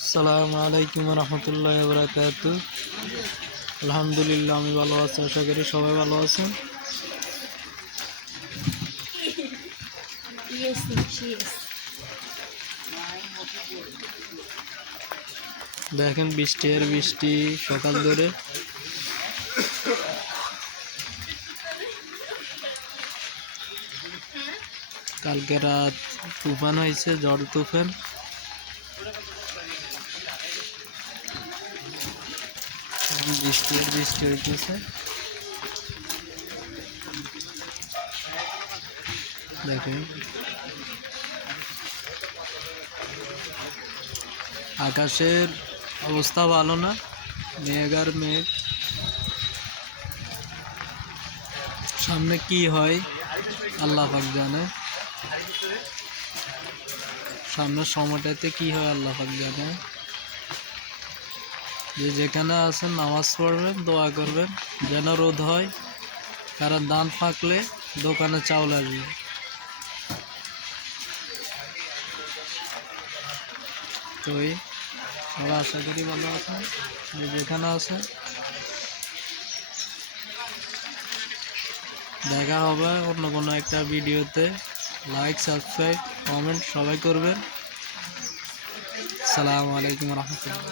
আসসালামু আলাইকুম রহমতুল্লাহি ওয়া বারাকাতুহু। আলহামদুলিল্লাহ, আমি ভালো আছি। আশা করি সবাই ভালো আছেন। দেখেন বৃষ্টি আর বৃষ্টি সকাল ধরে। কালকে রাত তুফান হয়েছে, ঝড় তুফান। বৃষ্টি আর বৃষ্টি হইতেছে। দেখেন আকাশের অবস্থা ভালো না, মেঘ আর মেঘ। সামনে কি হয় আল্লাহ পাক জানে, সামনের সময়টাতে কি হয় আল্লাহ পাক জানে। যে যেখানে আছেন নামাজ পড়বেন, দোয়া করবেন যেন রোদ হয়, কারণ ধান পাকলে দোকানে চাউল আসবে। তো সবাই আশা করি ভালো আছেন, যে যেখানে আছেন। দেখা হবে অন্য কোনো একটা ভিডিওতে। লাইক, সাবস্ক্রাইব, কমেন্ট সবাই করবেন। আসসালামু আলাইকুম রহমতুল্লাহ।